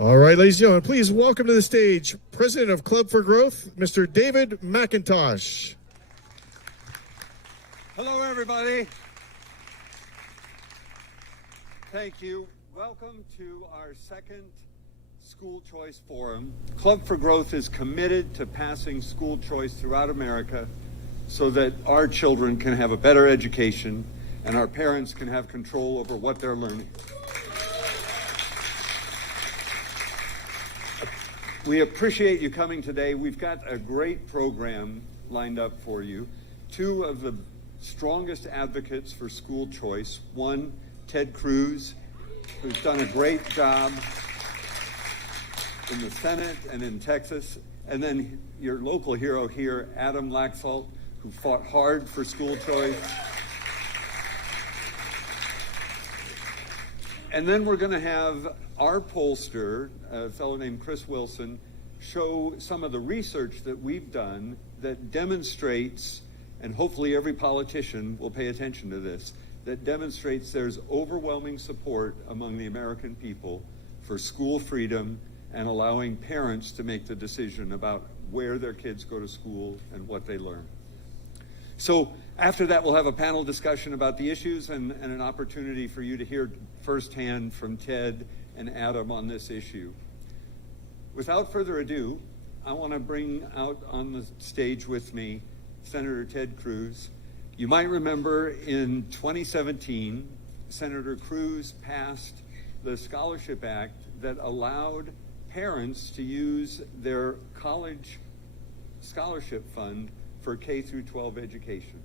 All right, ladies and gentlemen, please welcome to the stage President of Club for Growth, Mr. David McIntosh. Hello, everybody. Thank you. Welcome to our second School Choice Forum. Club for Growth is committed to passing school choice throughout America so that our children can have a better education and our parents can have control over what they're learning. We appreciate you coming today. We've got a great program lined up for you. Two of the strongest advocates for school choice. One, Ted Cruz, who's done a great job in the Senate and in Texas. And then your local hero here, Adam Laxalt, who fought hard for school choice. And then we're going to have our pollster, a fellow named Chris Wilson, show some of the research that we've done that demonstrates, and hopefully every politician will pay attention to this, that demonstrates there's overwhelming support among the American people for school freedom and allowing parents to make the decision about where their kids go to school and what they learn. So after that, we'll have a panel discussion about the issues and an opportunity for you to hear firsthand from Ted and Adam on this issue. Without further ado, I want to bring out on the stage with me Senator Ted Cruz. You might remember in 2017, Senator Cruz passed the Scholarship Act that allowed parents to use their college scholarship fund for K through 12 education.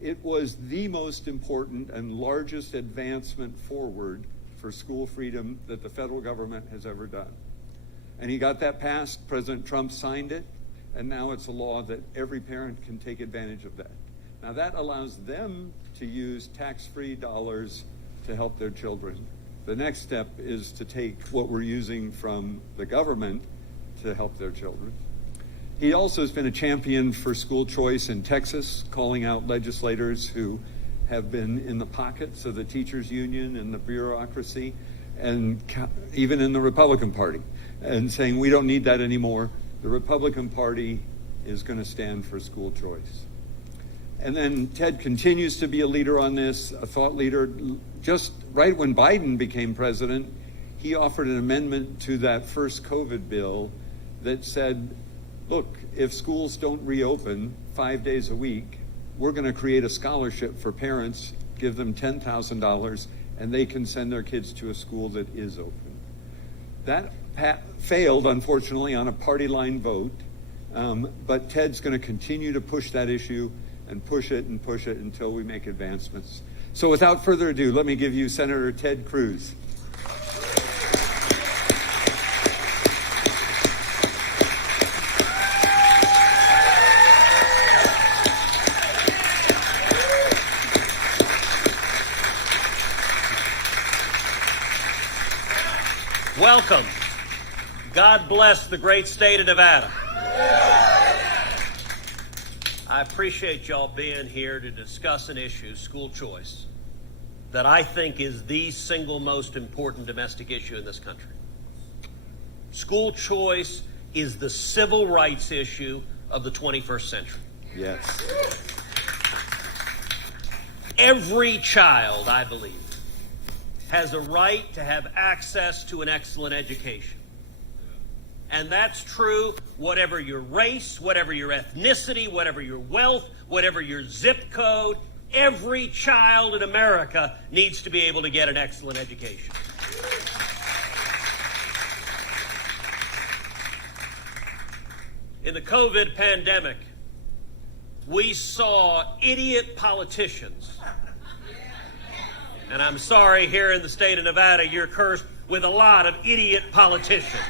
It was the most important and largest advancement forward for school freedom that the federal government has ever done. And he got that passed. President Trump signed it, and now it's a law that every parent can take advantage of that. Now that allows them to use tax-free dollars to help their children. The next step is to take what we're using from the government to help their children. He also has been a champion for school choice in Texas, calling out legislators who have been in the pockets of the teachers union and the bureaucracy, and even in the Republican Party, and saying we don't need that anymore. The Republican Party is going to stand for school choice. And then Ted continues to be a leader on this, a thought leader. Just right when Biden became president, he offered an amendment to that first COVID bill that said, look, if schools don't reopen 5 days a week, we're going to create a scholarship for parents, give them $10,000, and they can send their kids to a school that is open. That failed, unfortunately, on a party line vote, but Ted's going to continue to push that issue and push it until we make advancements. So without further ado, let me give you Senator Ted Cruz. Welcome. God bless the great state of Nevada. I appreciate y'all being here to discuss an issue, school choice, that I think is the single most important domestic issue in this country. School choice is the civil rights issue of the 21st century. Yes. Every child, I believe, has a right to have access to an excellent education. And that's true whatever your race, whatever your ethnicity, whatever your wealth, whatever your zip code. Every child in America needs to be able to get an excellent education. In the COVID pandemic, we saw idiot politicians. And I'm sorry, here in the state of Nevada, you're cursed with a lot of idiot politicians.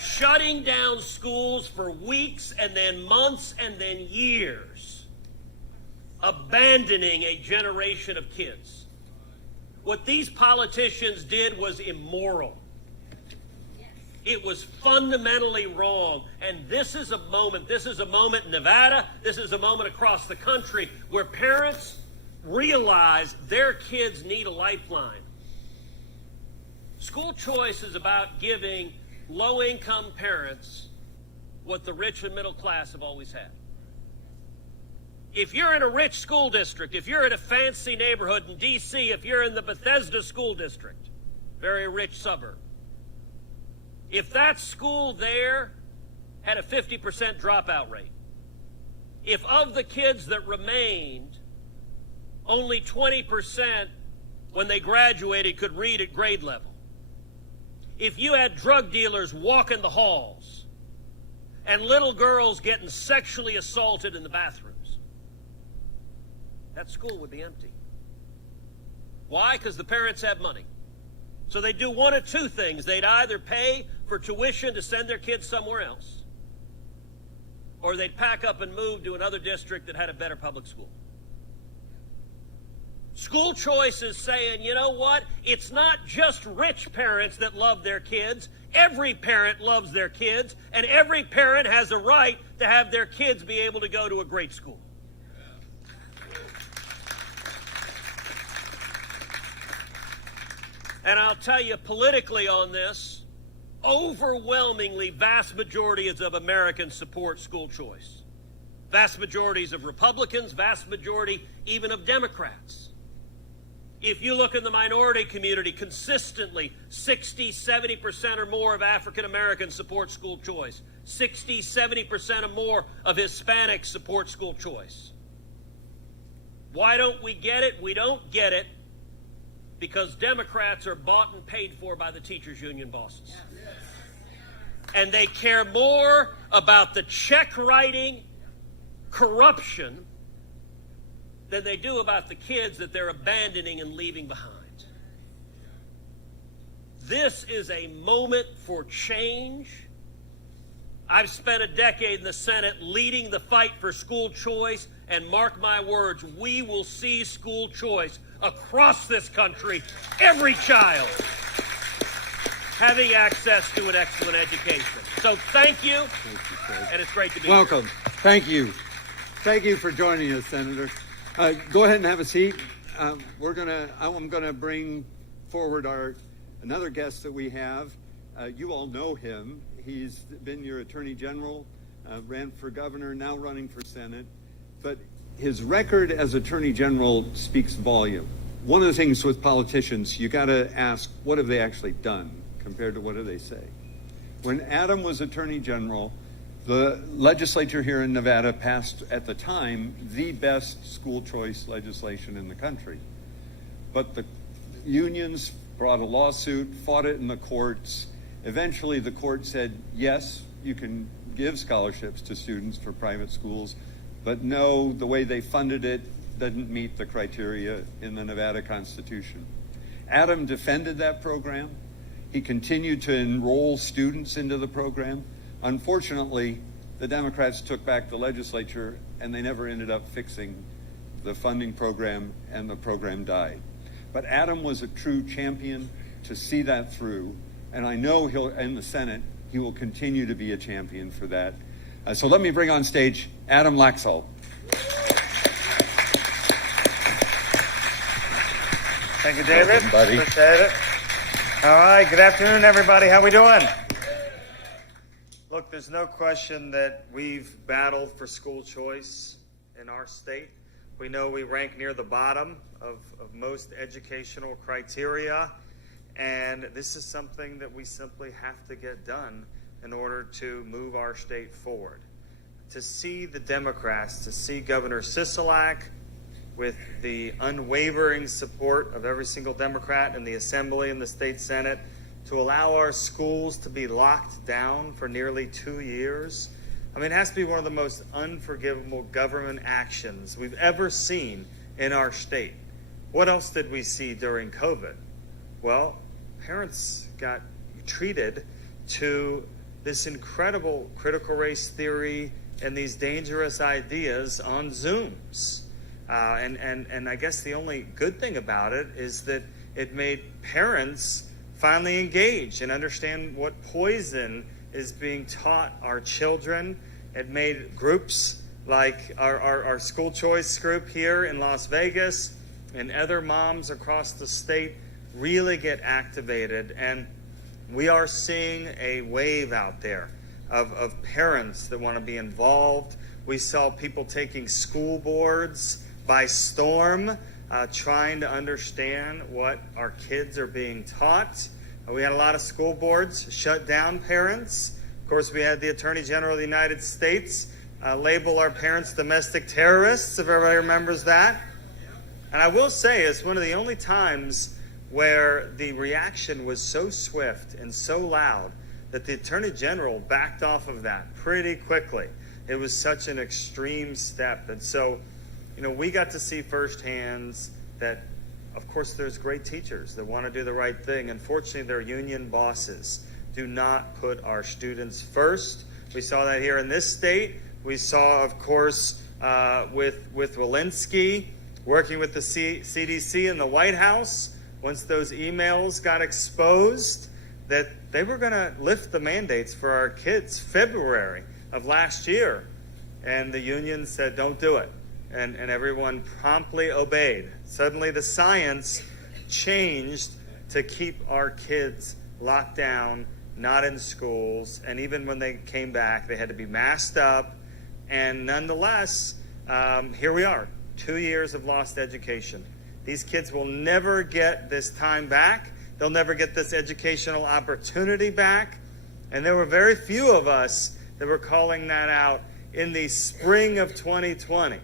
Shutting down schools for weeks and then months and then years. Abandoning a generation of kids. What these politicians did was immoral. It was fundamentally wrong. And this is a moment in Nevada, this is a moment across the country where parents realize their kids need a lifeline. School choice is about giving low-income parents what the rich and middle class have always had. If you're in a rich school district, if you're in a fancy neighborhood in D.C., if you're in the Bethesda School District, very rich suburb, if that school there had a 50% dropout rate, if of the kids that remained, only 20% when they graduated could read at grade level, if you had drug dealers walking the halls and little girls getting sexually assaulted in the bathrooms, that school would be empty. Why? Because the parents have money. So they do one of two things. They'd either pay for tuition to send their kids somewhere else, or they'd pack up and move to another district that had a better public school. School choice is saying, you know what? It's not just rich parents that love their kids. Every parent loves their kids, and every parent has a right to have their kids be able to go to a great school. And I'll tell you, politically on this, overwhelmingly vast majorities of Americans support school choice. Vast majorities of Republicans, vast majority even of Democrats. If you look in the minority community, consistently 60, 70% or more of African Americans support school choice. 60, 70% or more of Hispanics support school choice. Why don't we get it? We don't get it because Democrats are bought and paid for by the teachers' union bosses. And they care more about the check writing corruption than they do about the kids that they're abandoning and leaving behind. This is a moment for change. I've spent a decade in the Senate leading the fight for school choice, and mark my words, we will see school choice across this country, every child having access to an excellent education. So thank you, and it's great to be here. Welcome. Thank you. Thank you for joining us, Senator. Go ahead and have a seat. I'm gonna bring forward another guest that we have. You all know him. He's been your Attorney General, ran for governor, now running for Senate. But his record as Attorney General speaks volume. One of the things with politicians, you got to ask, what have they actually done compared to what do they say? When Adam was Attorney General, the legislature here in Nevada passed, at the time, the best school choice legislation in the country. But the unions brought a lawsuit, fought it in the courts. Eventually, the court said, yes, you can give scholarships to students for private schools, but no, the way they funded it didn't meet the criteria in the Nevada Constitution. Adam defended that program. He continued to enroll students into the program. Unfortunately, the Democrats took back the legislature and they never ended up fixing the funding program, and the program died. But Adam was a true champion to see that through, and I know in the Senate, he will continue to be a champion for that. So let me bring on stage Adam Laxalt. Thank you, David. Welcome, buddy. Appreciate it. All right, good afternoon, everybody. How we doing? Look, there's no question that we've battled for school choice in our state. We know we rank near the bottom of most educational criteria, and this is something that we simply have to get done in order to move our state forward. To see the Democrats, to see Governor Sisolak with the unwavering support of every single Democrat in the Assembly and the State Senate, to allow our schools to be locked down for nearly 2 years. I mean, it has to be one of the most unforgivable government actions we've ever seen in our state. What else did we see during COVID? Well, parents got treated to this incredible critical race theory and these dangerous ideas on Zooms. And I guess the only good thing about it is that it made parents finally engage and understand what poison is being taught our children. It made groups like our school choice group here in Las Vegas and other moms across the state really get activated. And we are seeing a wave out there of parents that want to be involved. We saw people taking school boards by storm, trying to understand what our kids are being taught. We had a lot of school boards shut down parents. Of course, we had the Attorney General of the United States label our parents domestic terrorists, if everybody remembers that. And I will say, it's one of the only times where the reaction was so swift and so loud that the Attorney General backed off of that pretty quickly. It was such an extreme step. And so, we got to see firsthand that, of course, there's great teachers that want to do the right thing. Unfortunately, their union bosses do not put our students first. We saw that here in this state. We saw, of course, with Walensky working with the CDC in the White House, once those emails got exposed, that they were going to lift the mandates for our kids February of last year. And the union said, don't do it. And everyone promptly obeyed. Suddenly the science changed to keep our kids locked down, not in schools. And even when they came back, they had to be masked up. And nonetheless, here we are, 2 years of lost education. These kids will never get this time back. They'll never get this educational opportunity back. And there were very few of us that were calling that out in the spring of 2020.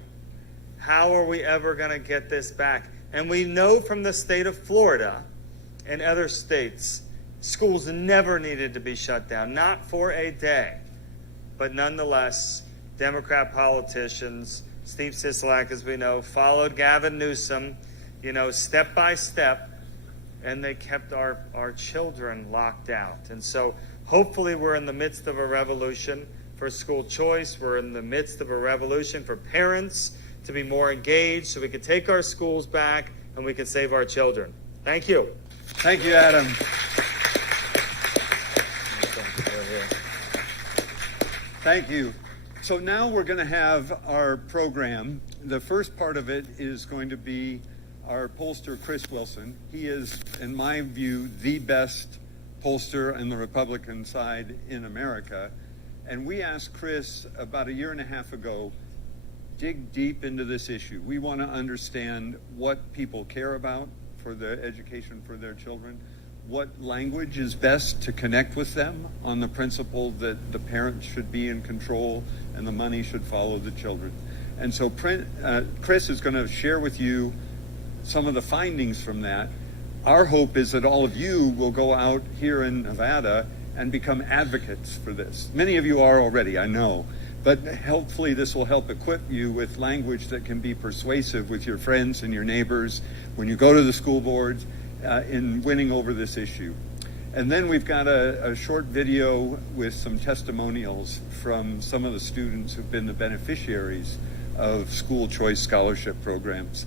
How are we ever going to get this back? And we know from the state of Florida and other states, schools never needed to be shut down, not for a day. But nonetheless, Democrat politicians, Steve Sisolak, as we know, followed Gavin Newsom, step by step, and they kept our children locked out. And so hopefully we're in the midst of a revolution for school choice. We're in the midst of a revolution for parents to be more engaged so we can take our schools back and we can save our children. Thank you. Thank you, Adam. Thank you. So now we're going to have our program. The first part of it is going to be our pollster, Chris Wilson. He is, in my view, the best pollster on the Republican side in America. And we asked Chris about a year and a half ago, dig deep into this issue. We want to understand what people care about for the education for their children, what language is best to connect with them on the principle that the parents should be in control and the money should follow the children. And so Chris is going to share with you some of the findings from that. Our hope is that all of you will go out here in Nevada and become advocates for this. Many of you are already, I know. But hopefully this will help equip you with language that can be persuasive with your friends and your neighbors when you go to the school boards in winning over this issue. And then we've got a short video with some testimonials from some of the students who've been the beneficiaries of school choice scholarship programs.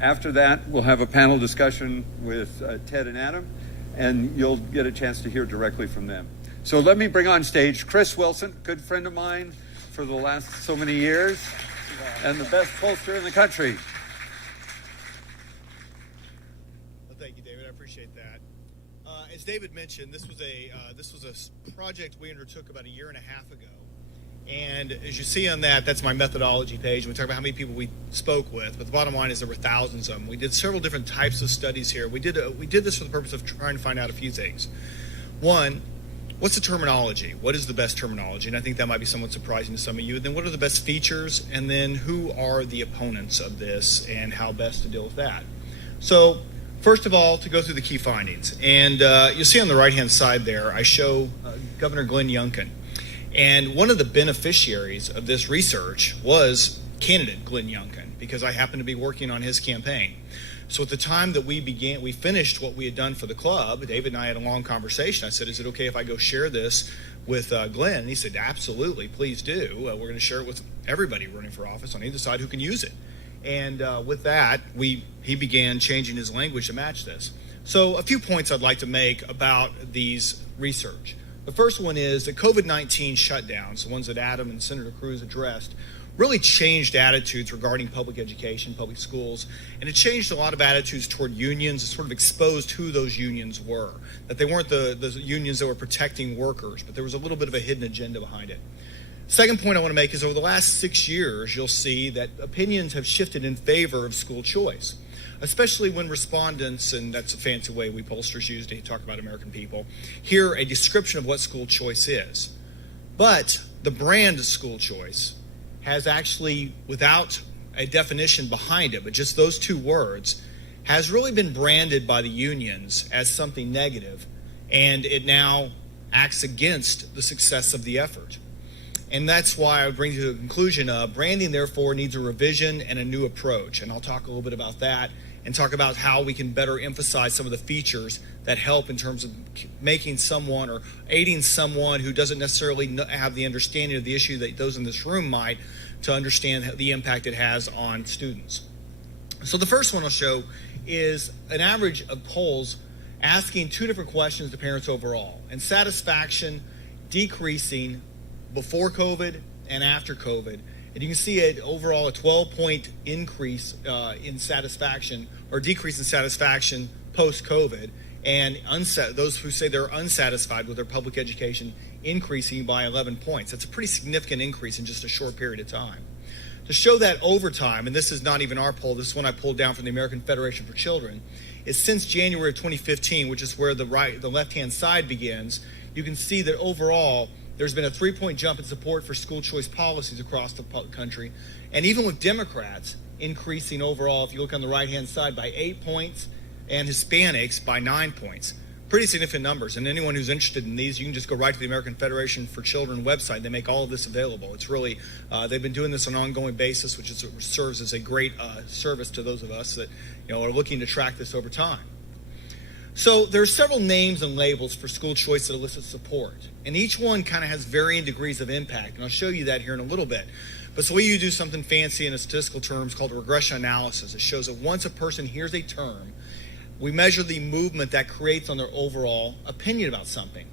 After that, we'll have a panel discussion with Ted and Adam, and you'll get a chance to hear directly from them. So let me bring on stage Chris Wilson, good friend of mine for the last so many years, and the best pollster in the country. Well, thank you, David. I appreciate that. As David mentioned, this was a project we undertook about a year and a half ago. And as you see on that, that's my methodology page. We talk about how many people we spoke with, but the bottom line is there were thousands of them. We did several different types of studies here. We did this for the purpose of trying to find out a few things. One, what's the terminology? What is the best terminology? And I think that might be somewhat surprising to some of you. And then what are the best features? And then who are the opponents of this and how best to deal with that? So first of all, to go through the key findings. And you'll see on the right-hand side there, I show Governor Glenn Youngkin. And one of the beneficiaries of this research was candidate Glenn Youngkin, because I happened to be working on his campaign. So at the time that we finished what we had done for the club, David and I had a long conversation. I said, is it okay if I go share this with Glenn? And he said, absolutely, please do. We're going to share it with everybody running for office on either side who can use it. And with that, he began changing his language to match this. So a few points I'd like to make about these research. The first one is that COVID-19 shutdowns, the ones that Adam and Senator Cruz addressed, really changed attitudes regarding public education, public schools, and it changed a lot of attitudes toward unions. It sort of exposed who those unions were, that they weren't the unions that were protecting workers, but there was a little bit of a hidden agenda behind it. Second point I want to make is over the last 6 years, you'll see that opinions have shifted in favor of school choice, especially when respondents, and that's a fancy way we pollsters use to talk about American people, hear a description of what school choice is. But the brand school choice has actually, without a definition behind it, but just those two words, has really been branded by the unions as something negative, and it now acts against the success of the effort. And that's why I would bring you to the conclusion of branding, therefore, needs a revision and a new approach. And I'll talk a little bit about that and talk about how we can better emphasize some of the features that help in terms of making someone or aiding someone who doesn't necessarily have the understanding of the issue that those in this room might, to understand the impact it has on students. So the first one I'll show is an average of polls asking two different questions to parents overall, and satisfaction decreasing before COVID and after COVID. And you can see it overall a 12-point increase in satisfaction, or decrease in satisfaction post-COVID, and those who say they're unsatisfied with their public education increasing by 11 points. That's a pretty significant increase in just a short period of time. To show that over time, and this is not even our poll, this is one I pulled down from the American Federation for Children, is since January of 2015, which is where the left-hand side begins, you can see that overall there's been a 3-point jump in support for school choice policies across the country. And even with Democrats increasing overall, if you look on the right-hand side, by 8 points, and Hispanics by 9 points. Pretty significant numbers. And anyone who's interested in these, you can just go right to the American Federation for Children website. They make all of this available. It's really, they've been doing this on an ongoing basis, which serves as a great service to those of us that are looking to track this over time. So there are several names and labels for school choice that elicit support, and each one kind of has varying degrees of impact, and I'll show you that here in a little bit. But so we do something fancy in a statistical terms called a regression analysis. It shows that once a person hears a term, we measure the movement that creates on their overall opinion about something.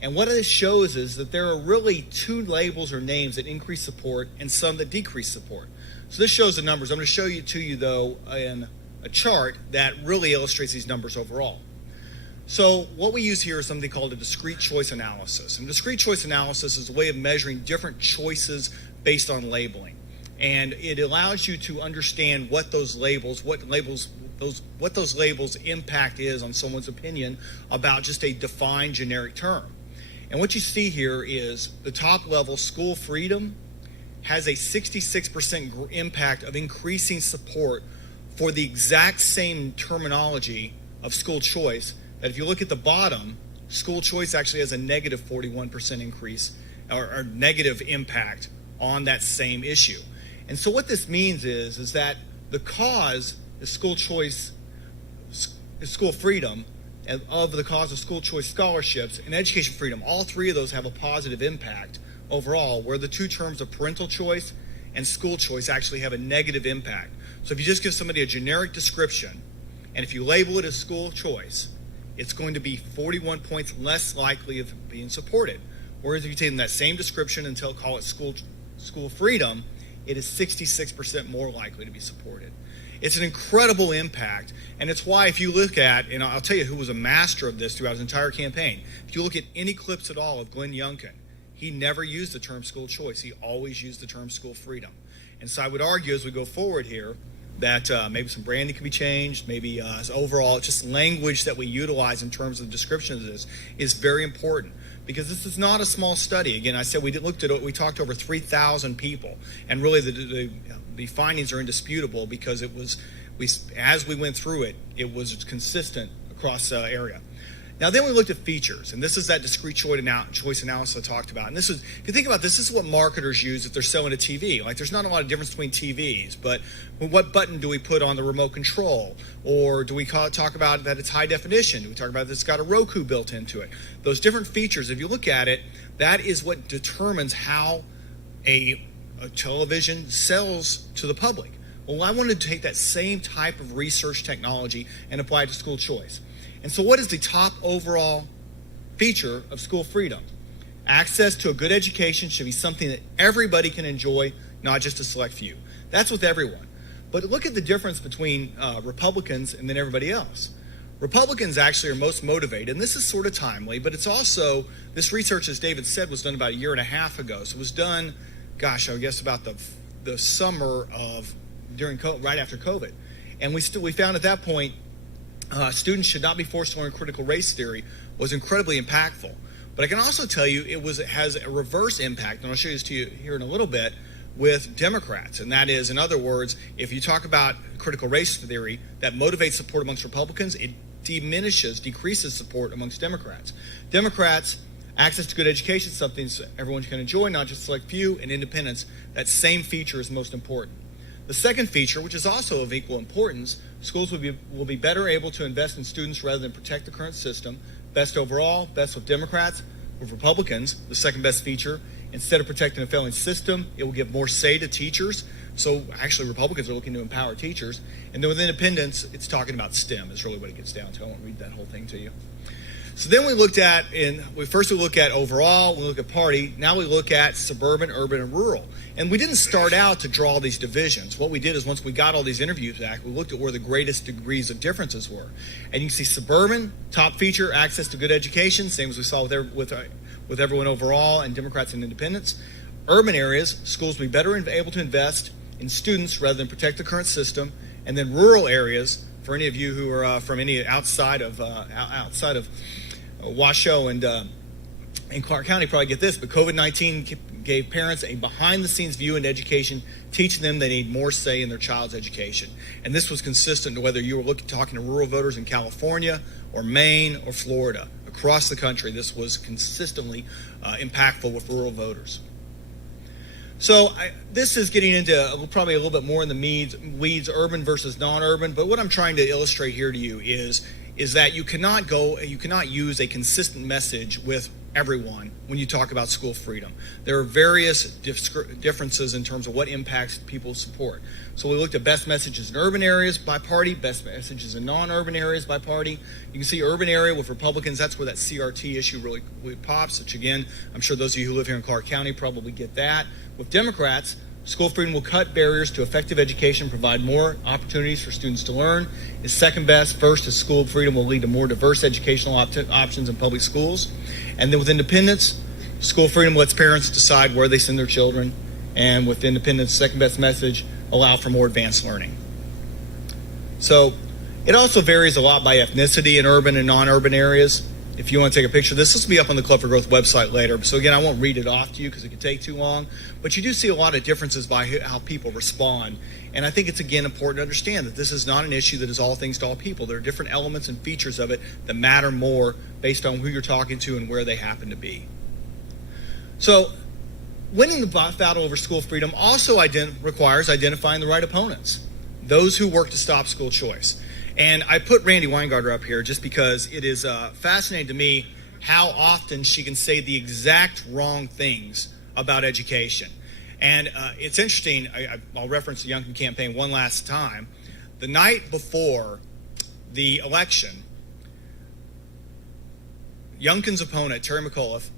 And what it shows is that there are really two labels or names that increase support and some that decrease support. So this shows the numbers. I'm going to show you to you, though, in a chart that really illustrates these numbers overall. So what we use here is something called a discrete choice analysis. And discrete choice analysis is a way of measuring different choices based on labeling. And it allows you to understand what those labels impact is on someone's opinion about just a defined generic term. And what you see here is the top level, school freedom, has a 66% impact of increasing support for the exact same terminology of school choice. That if you look at the bottom, school choice actually has a negative 41% increase or negative impact on that same issue. And so what this means is that the cause is school choice, is school freedom, and of the cause of school choice scholarships and education freedom. All three of those have a positive impact overall, where the two terms of parental choice and school choice actually have a negative impact. So if you just give somebody a generic description, and if you label it as school choice, it's going to be 41 points less likely of being supported. Whereas if you take that same description and call it school freedom, it is 66% more likely to be supported. It's an incredible impact, and it's why if you look at, and I'll tell you who was a master of this throughout his entire campaign, if you look at any clips at all of Glenn Youngkin, he never used the term school choice. He always used the term school freedom. And so I would argue as we go forward here that maybe some branding could be changed, maybe overall just language that we utilize in terms of the description of this is very important, because this is not a small study. Again, I said we talked to over 3,000 people, and really the findings are indisputable because as we went through it, it was consistent across the area. Now then we looked at features, and this is that discrete choice analysis I talked about. And this is, if you think about this, this is what marketers use if they're selling a TV. Like there's not a lot of difference between TVs, but what button do we put on the remote control? Or do we talk about that it's high definition? Do we talk about that it's got a Roku built into it? Those different features, if you look at it, that is what determines how a television sells to the public. Well, I wanted to take that same type of research technology and apply it to school choice. And so what is the top overall feature of school freedom? Access to a good education should be something that everybody can enjoy not just a select few. That's with everyone. But look at the difference between Republicans and then everybody else. Republicans actually are most motivated, and this is sort of timely, but it's also, this research, as David said, was done about a year and a half ago. So it was done, gosh, I guess about the summer of, right after COVID. And we found at that point, students should not be forced to learn critical race theory was incredibly impactful. But I can also tell you it has a reverse impact, and I'll show this to you here in a little bit, with Democrats. And that is, in other words, if you talk about critical race theory that motivates support amongst Republicans, it decreases support amongst Democrats. Democrats, access to good education, something everyone can enjoy, not just select few, and independence, that same feature is most important. The second feature, which is also of equal importance, schools will be better able to invest in students rather than protect the current system. Best overall, best with Democrats. With Republicans, the second best feature, instead of protecting a failing system, it will give more say to teachers. So actually Republicans are looking to empower teachers. And then with independence, it's talking about STEM is really what it gets down to. I won't read that whole thing to you. So then we look at overall, we look at party, now we look at suburban, urban, and rural. And we didn't start out to draw these divisions. What we did is once we got all these interviews back, we looked at where the greatest degrees of differences were. And you can see suburban, top feature, access to good education, same as we saw with everyone overall, and Democrats and independents. Urban areas, schools will be better able to invest in students rather than protect the current system. And then rural areas, for any of you who are from any outside of Washoe and Clark County probably get this, but COVID-19 gave parents a behind-the-scenes view into education, teaching them they need more say in their child's education. And this was consistent to whether you were talking to rural voters in California or Maine or Florida. Across the country, this was consistently impactful with rural voters. So this is getting into probably a little bit more in the weeds, urban versus non-urban, but what I'm trying to illustrate here to you is that you cannot use a consistent message with everyone when you talk about school freedom. There are various differences in terms of what impacts people's support. So we looked at best messages in urban areas by party, best messages in non-urban areas by party. You can see urban area with Republicans, that's where that CRT issue really pops, which again, I'm sure those of you who live here in Clark County probably get that. With Democrats, school freedom will cut barriers to effective education, provide more opportunities for students to learn. Is second best. First is school freedom will lead to more diverse educational options in public schools. And then with independence, school freedom lets parents decide where they send their children. And with independence, second best message, allow for more advanced learning. So it also varies a lot by ethnicity in urban and non-urban areas. If you want to take a picture, this will be up on the Club for Growth website later. So again, I won't read it off to you because it could take too long. But you do see a lot of differences by how people respond. And I think it's, again, important to understand that this is not an issue that is all things to all people. There are different elements and features of it that matter more based on who you're talking to and where they happen to be. So winning the battle over school freedom also requires identifying the right opponents, those who work to stop school choice. And I put Randy Weingarter up here just because it is fascinating to me how often she can say the exact wrong things about education. And it's interesting, I'll reference the Youngkin campaign one last time. The night before the election, Youngkin's opponent, Terry McAuliffe,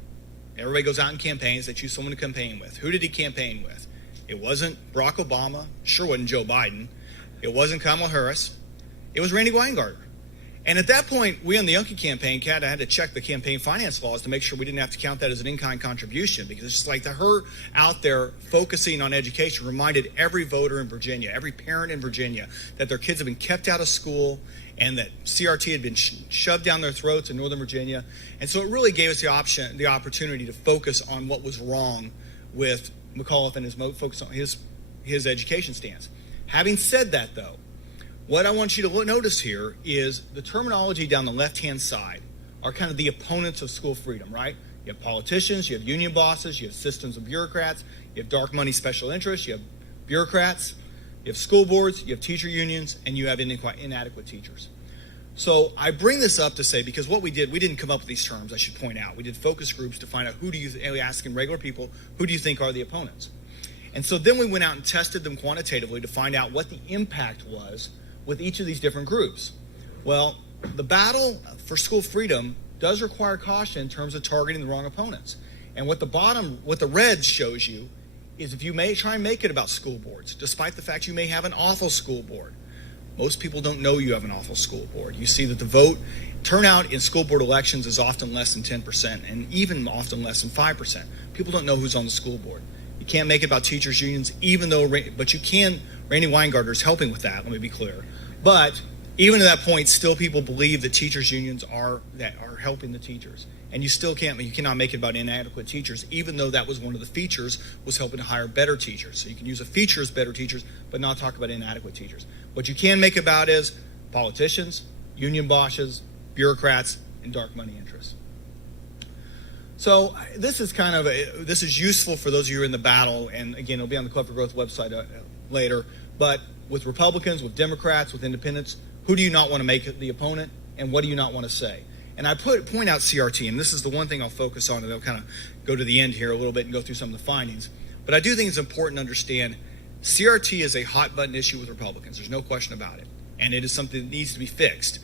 everybody goes out and campaigns, they choose someone to campaign with. Who did he campaign with? It wasn't Barack Obama, sure wasn't Joe Biden, it wasn't Kamala Harris, it was Randy Weingarter. And at that point, we on the Youngkin campaign had to check the campaign finance laws to make sure we didn't have to count that as an in-kind contribution, because it's just like her out there focusing on education reminded every voter in Virginia, every parent in Virginia, that their kids have been kept out of school and that CRT had been shoved down their throats in Northern Virginia. And so it really gave us the opportunity to focus on what was wrong with McAuliffe and his focus on his education stance. Having said that, though, what I want you to notice here is the terminology down the left-hand side are kind of the opponents of school freedom, right? You have politicians, you have union bosses, you have systems of bureaucrats, you have dark money special interests, you have bureaucrats, you have school boards, you have teacher unions, and you have inadequate teachers. So I bring this up to say, because what we didn't come up with these terms, I should point out. We did focus groups to find out asking regular people, who do you think are the opponents? And so then we went out and tested them quantitatively to find out what the impact was with each of these different groups. Well, the battle for school freedom does require caution in terms of targeting the wrong opponents. And what the red shows you is if you may try and make it about school boards, despite the fact you may have an awful school board. Most people don't know you have an awful school board. You see that the vote turnout in school board elections is often less than 10% and even often less than 5%. People don't know who's on the school board. You can't make it about teachers' unions, but you can. Randy Weingartner is helping with that, let me be clear. But even to that point, still people believe that teachers' unions are helping the teachers. And you cannot make it about inadequate teachers, even though that was one of the features, was helping to hire better teachers. So you can use a feature as better teachers, but not talk about inadequate teachers. What you can make about is politicians, union bosses, bureaucrats, and dark money interests. So this is useful for those of you who are in the battle, and again, it'll be on the Club for Growth website later. But with Republicans, with Democrats, with independents, who do you not want to make the opponent, and what do you not want to say? And I point out CRT, and this is the one thing I'll focus on, and I'll kind of go to the end here a little bit and go through some of the findings. But I do think it's important to understand CRT is a hot-button issue with Republicans. There's no question about it. And it is something that needs to be fixed.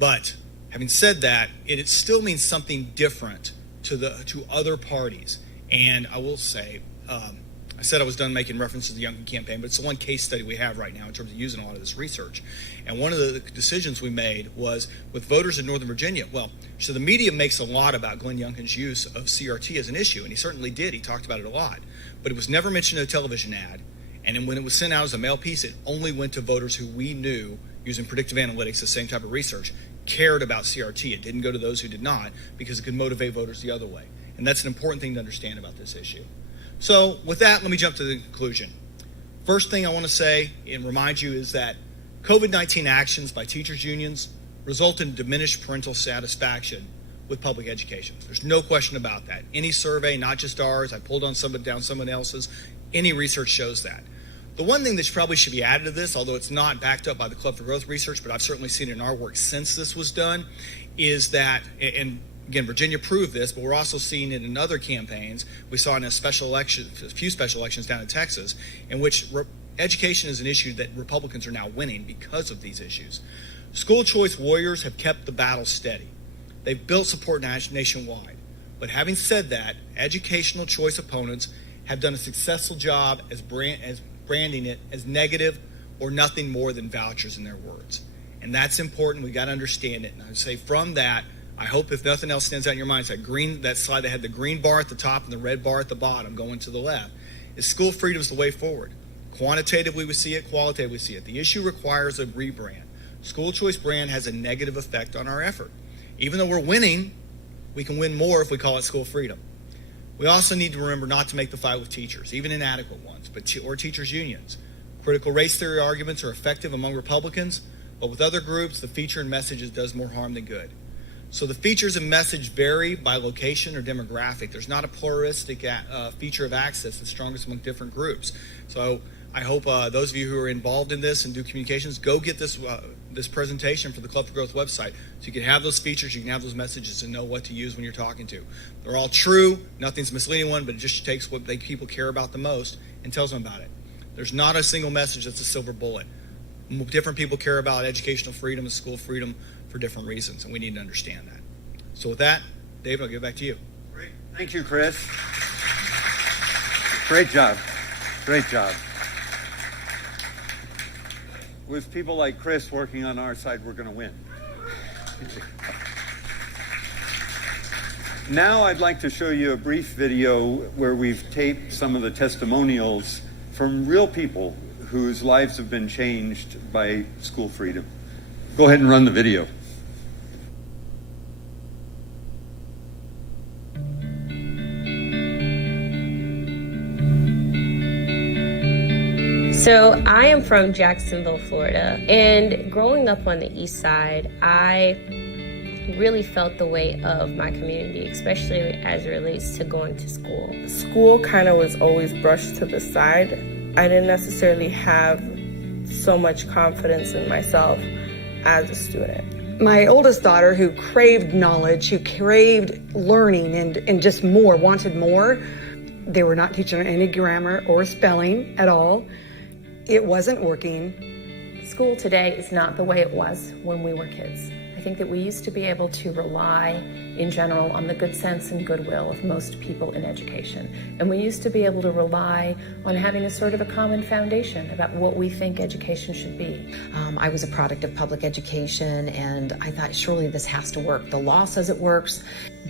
But having said that, it still means something different to other parties. And I will say, I said I was done making references to the Youngkin campaign, but it's the one case study we have right now in terms of using a lot of this research. And one of the decisions we made was with voters in Northern Virginia. Well, so the media makes a lot about Glenn Youngkin's use of CRT as an issue, and he certainly did. He talked about it a lot. But it was never mentioned in a television ad. And then when it was sent out as a mail piece, it only went to voters who we knew, using predictive analytics, the same type of research, cared about CRT. It didn't go to those who did not, because it could motivate voters the other way. And that's an important thing to understand about this issue. So with that, let me jump to the conclusion. First thing I want to say and remind you is that COVID-19 actions by teachers' unions result in diminished parental satisfaction with public education. There's no question about that. Any survey, not just ours, I pulled down someone else's, any research shows that. The one thing that probably should be added to this, although it's not backed up by the Club for Growth research, but I've certainly seen it in our work since this was done, is that, and again, Virginia proved this, but we're also seeing it in other campaigns. We saw it in a few special elections down in Texas, in which education is an issue that Republicans are now winning because of these issues. School choice warriors have kept the battle steady. They've built support nationwide. But having said that, educational choice opponents have done a successful job as branding it as negative or nothing more than vouchers in their words. And that's important. We've got to understand it. And I would say from that, I hope if nothing else stands out in your mind, that slide that had the green bar at the top and the red bar at the bottom going to the left, is school freedom is the way forward. Quantitatively we see it, qualitatively we see it. The issue requires a rebrand. School choice brand has a negative effect on our effort. Even though we're winning, we can win more if we call it school freedom. We also need to remember not to make the fight with teachers, even inadequate ones, or teachers' unions. Critical race theory arguments are effective among Republicans, but with other groups, the feature and messages does more harm than good. So the features and message vary by location or demographic. There's not a pluralistic feature of access that's strongest among different groups. So I hope those of you who are involved in this and do communications, go get this presentation for the Club for Growth website so you can have those features, you can have those messages and know what to use when you're talking to. They're all true, nothing's misleading one, but it just takes what people care about the most and tells them about it. There's not a single message that's a silver bullet. Different people care about educational freedom and school freedom for different reasons, and we need to understand that. So with that, David, I'll give it back to you. Great. Thank you, Chris. Great job. Great job. With people like Chris working on our side, we're going to win. Now I'd like to show you a brief video where we've taped some of the testimonials from real people whose lives have been changed by school freedom. Go ahead and run the video. So I am from Jacksonville, Florida, and growing up on the east side, I really felt the weight of my community, especially as it relates to going to school. School kind of was always brushed to the side. I didn't necessarily have so much confidence in myself as a student. My oldest daughter, who craved knowledge, who craved learning and just more, wanted more, they were not teaching her any grammar or spelling at all. It wasn't working. School today is not the way it was when we were kids. I think that we used to be able to rely in general on the good sense and goodwill of most people in education. And we used to be able to rely on having a sort of a common foundation about what we think education should be. I was a product of public education, and I thought, surely this has to work. The law says it works.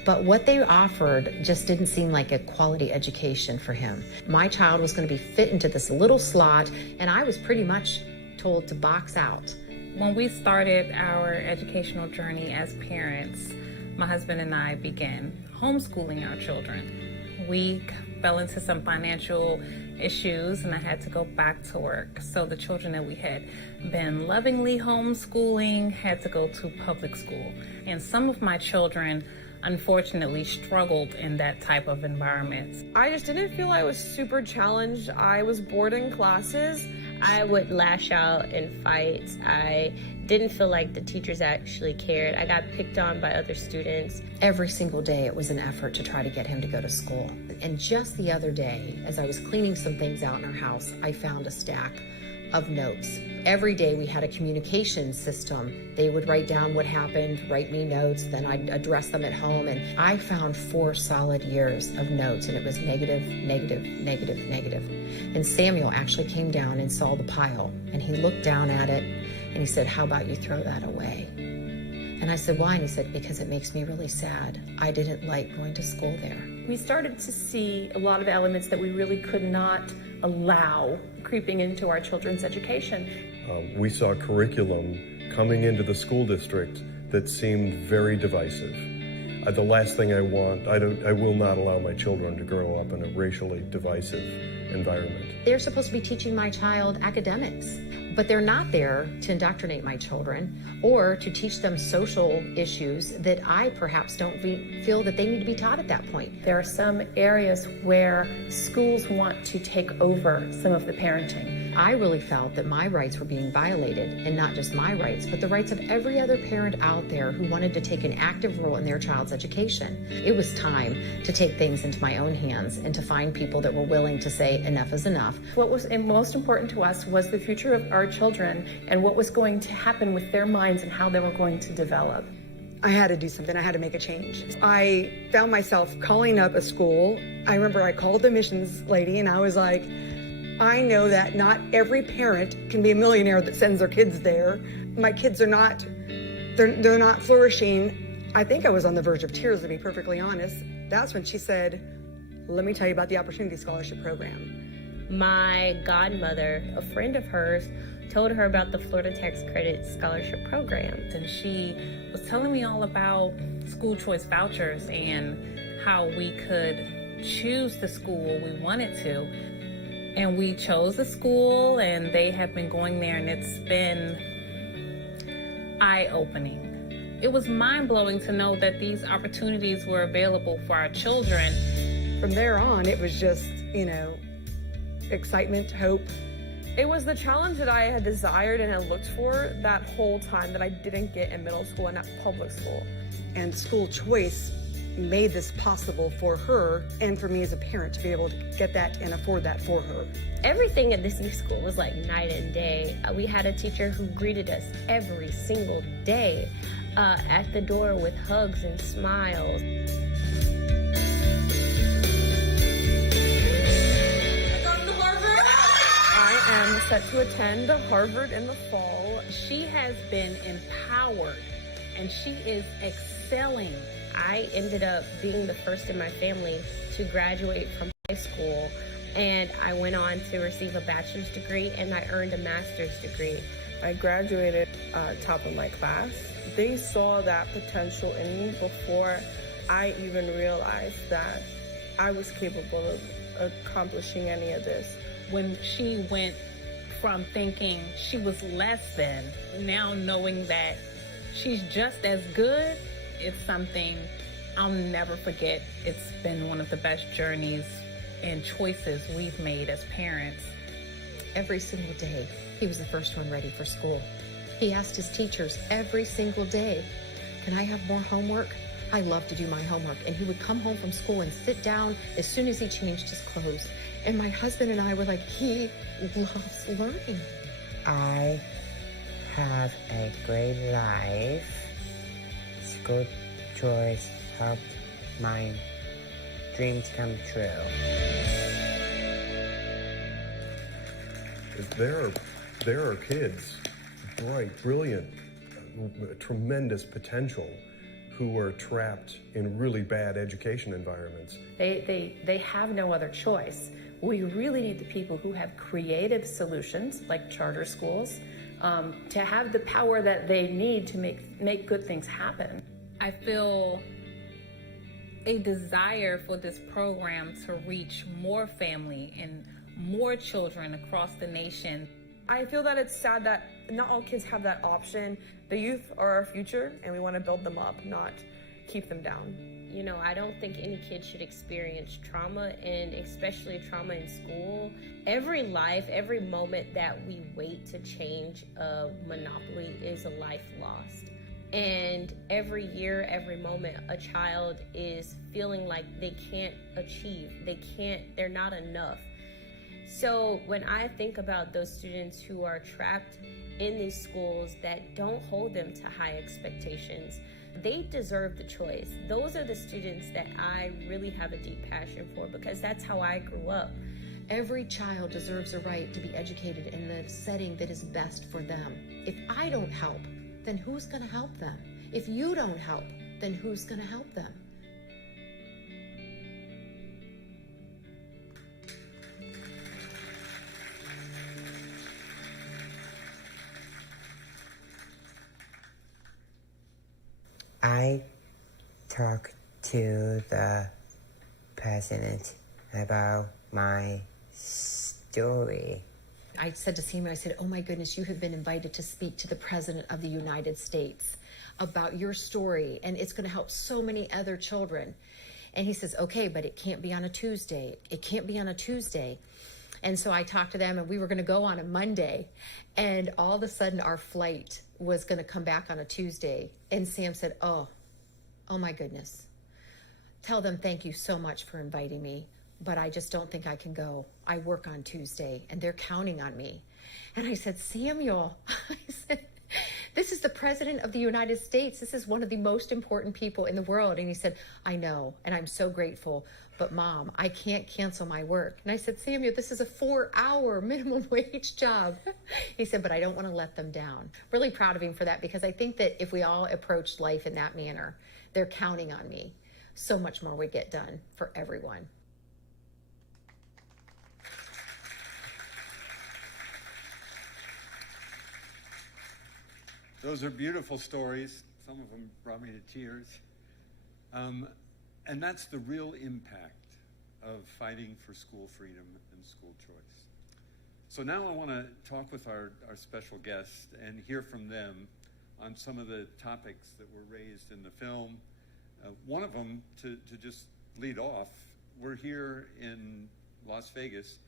But what they offered just didn't seem like a quality education for him. My child was going to be fit into this little slot, and I was pretty much told to box out. When we started our educational journey as parents, my husband and I began homeschooling our children. We fell into some financial issues and I had to go back to work. So the children that we had been lovingly homeschooling had to go to public school. And some of my children unfortunately struggled in that type of environment. I just didn't feel I was super challenged. I was bored in classes. I would lash out in fights. I didn't feel like the teachers actually cared. I got picked on by other students. Every single day it was an effort to try to get him to go to school. And just the other day, as I was cleaning some things out in our house, I found a stack of notes. Every day we had a communication system. They would write down what happened, write me notes, then I'd address them at home. And I found 4 solid years of notes, and it was negative, negative, negative, negative. And Samuel actually came down and saw the pile, and he looked down at it, and he said, "How about you throw that away?" And I said, "Why?" And he said, "Because it makes me really sad. I didn't like going to school there." We started to see a lot of elements that we really could not allow creeping into our children's education. We saw curriculum coming into the school district that seemed very divisive. The last thing I want, I will not allow my children to grow up in a racially divisive environment. They're supposed to be teaching my child academics, but they're not there to indoctrinate my children or to teach them social issues that I perhaps don't feel that they need to be taught at that point. There are some areas where schools want to take over some of the parenting. I really felt that my rights were being violated, and not just my rights, but the rights of every other parent out there who wanted to take an active role in their child's education. It was time to take things into my own hands and to find people that were willing to say enough is enough. What was most important to us was the future of our children and what was going to happen with their minds and how they were going to develop. I had to do something. I had to make a change. I found myself calling up a school. I remember I called the missions lady and I was like, I know that not every parent can be a millionaire that sends their kids there. My kids are not, they're not flourishing. I think I was on the verge of tears, to be perfectly honest. That's when she said, "Let me tell you about the Opportunity Scholarship Program." My godmother, a friend of hers, told her about the Florida Tax Credit Scholarship Program. And she was telling me all about school choice vouchers and how we could choose the school we wanted to. And we chose the school, and they have been going there, and it's been eye-opening. It was mind-blowing to know that these opportunities were available for our children. From there on, it was just, excitement, hope. It was the challenge that I had desired and had looked for that whole time that I didn't get in middle school and at public school. And school choice made this possible for her and for me as a parent to be able to get that and afford that for her. Everything at this new school was like night and day. We had a teacher who greeted us every single day at the door with hugs and smiles. I am set to attend Harvard in the fall. She has been empowered and she is excelling. I ended up being the first in my family to graduate from high school, and I went on to receive a bachelor's degree and I earned a master's degree. I graduated top of my class. They saw that potential in me before I even realized that I was capable of accomplishing any of this. When she went from thinking she was less than, now knowing that she's just as good, it's something I'll never forget. It's been one of the best journeys and choices we've made as parents. Every single day, he was the first one ready for school. He asked his teachers every single day, "Can I have more homework?" I love to do my homework. And he would come home from school and sit down as soon as he changed his clothes. And my husband and I were like, he loves learning. I have a great life school choice helped my dreams come true. There are kids, bright, brilliant, tremendous potential, who are trapped in really bad education environments. They have no other choice. We really need the people who have creative solutions, like charter schools, to have the power that they need to make good things happen. I feel a desire for this program to reach more family and more children across the nation. I feel that it's sad that not all kids have that option. The youth are our future, and we want to build them up, not keep them down. You know, I don't think any kid should experience trauma, and especially trauma in school. Every life, every moment that we wait to change a monopoly is a life lost. And every year, every moment, a child is feeling like they can't achieve, they're not enough. So when I think about those students who are trapped in these schools that don't hold them to high expectations, they deserve the choice. Those are the students that I really have a deep passion for, because that's how I grew up. Every child deserves a right to be educated in the setting that is best for them. If I don't help, then who's going to help them? If you don't help, then who's going to help them? I talked to the president about my story. I said to Samuel, I said, oh my goodness, you have been invited to speak to the President of the United States about your story, and it's going to help so many other children. And he says, okay, but it can't be on a Tuesday. It can't be on a Tuesday. And so I talked to them, and we were going to go on a Monday, and all of a sudden our flight was going to come back on a Tuesday. And Sam said, oh my goodness. Tell them thank you so much for inviting me, but I just don't think I can go. I work on Tuesday, and they're counting on me. And I said, Samuel, I said, this is the President of the United States. This is one of the most important people in the world. And he said, I know, and I'm so grateful, but Mom, I can't cancel my work. And I said, Samuel, this is a 4-hour minimum wage job. He said, but I don't want to let them down. Really proud of him for that, because I think that if we all approached life in that manner, they're counting on me. So much more would get done for everyone. Those are beautiful stories. Some of them brought me to tears. And that's the real impact of fighting for school freedom and school choice. So now I want to talk with our special guests and hear from them on some of the topics that were raised in the film. One of them, to just lead off, we're here in Las Vegas,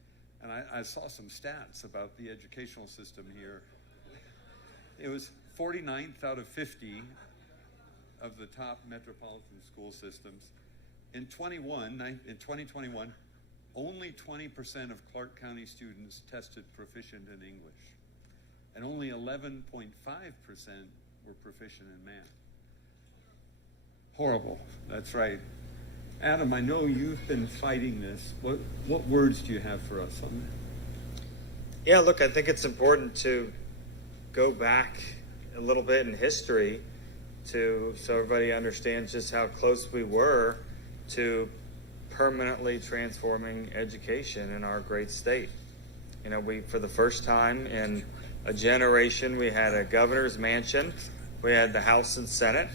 and I saw some stats about the educational system here. It was 49th out of 50 of the top metropolitan school systems. In 2021, only 20% of Clark County students tested proficient in English, and only 11.5% were proficient in math. Horrible, that's right. Adam, I know you've been fighting this. What words do you have for us on that? Yeah, look, I think it's important to go back a little bit in history so everybody understands just how close we were to permanently transforming education in our great state. You know, for the first time in a generation, we had a governor's mansion, we had the House and Senate,